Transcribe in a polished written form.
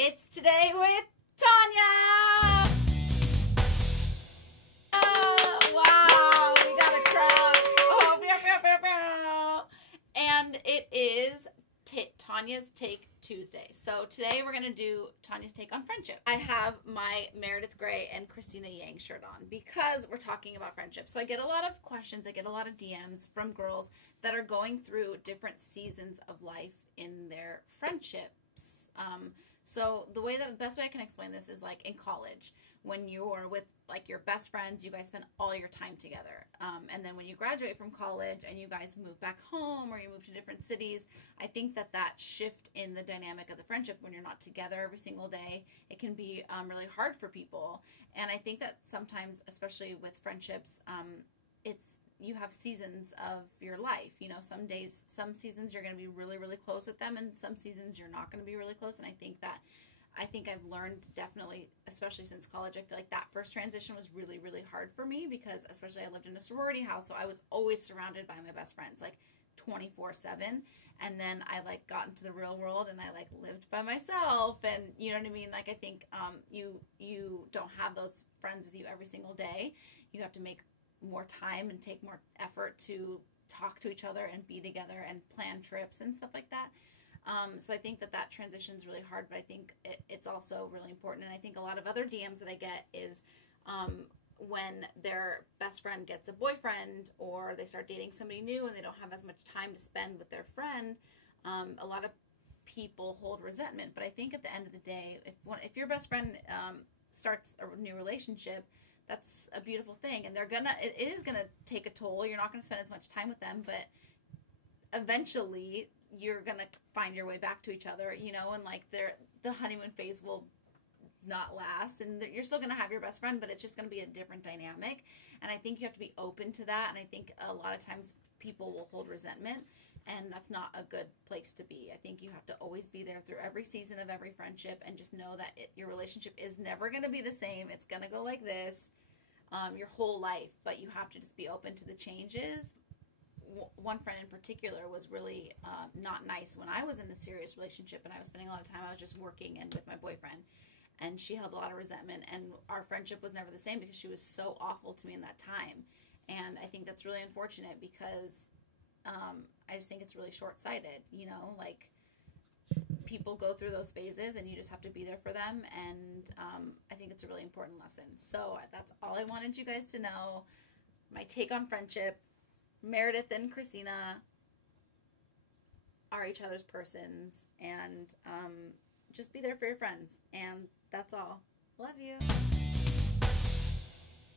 It's Today with Tanya! Wow, we got a crowd. Oh, and it is Tanya's Take Tuesday. So today we're going to do Tanya's Take on friendship. I have my Meredith Grey and Christina Yang shirt on because we're talking about friendship. So I get a lot of questions, I get a lot of DMs from girls that are going through different seasons of life in their friendships. So the best way I can explain this is like in college, when you're with like your best friends, you guys spend all your time together. And then when you graduate from college and you guys move back home or you move to different cities, I think that shift in the dynamic of the friendship when you're not together every single day, it can be really hard for people. And I think that sometimes, especially with friendships, you have seasons of your life. You know, some seasons you're going to be really, really close with them, and some seasons you're not going to be really close. And I think I've learned definitely, especially since college, I feel like that first transition was really, really hard for me because especially I lived in a sorority house, so I was always surrounded by my best friends, like 24/7. And then I like got into the real world and I like lived by myself, and you know what I mean? Like I think you don't have those friends with you every single day. You have to make more time and take more effort to talk to each other and be together and plan trips and stuff like that. So I think that transition is really hard, but I think it's also really important. And I think a lot of other DMs that I get is when their best friend gets a boyfriend or they start dating somebody new and they don't have as much time to spend with their friend. A lot of people hold resentment, but I think at the end of the day, if your best friend starts a new relationship, that's a beautiful thing, and it is gonna take a toll. You're not gonna spend as much time with them, but eventually you're gonna find your way back to each other, you know, and like the honeymoon phase will not last, and you're still gonna have your best friend, but it's just gonna be a different dynamic. And I think you have to be open to that. And I think a lot of times people will hold resentment, and that's not a good place to be. I think you have to always be there through every season of every friendship, and just know that your relationship is never gonna be the same. It's gonna go like this your whole life, but you have to just be open to the changes. One friend in particular was really not nice when I was in a serious relationship and I was spending a lot of time, I was just working and with my boyfriend, and she held a lot of resentment, and our friendship was never the same because she was so awful to me in that time. And I think that's really unfortunate because I just think it's really short-sighted, you know, like people go through those phases and you just have to be there for them. And I think it's a really important lesson. So that's all I wanted you guys to know. My take on friendship. Meredith and Christina are each other's persons, and just be there for your friends. And that's all. Love you.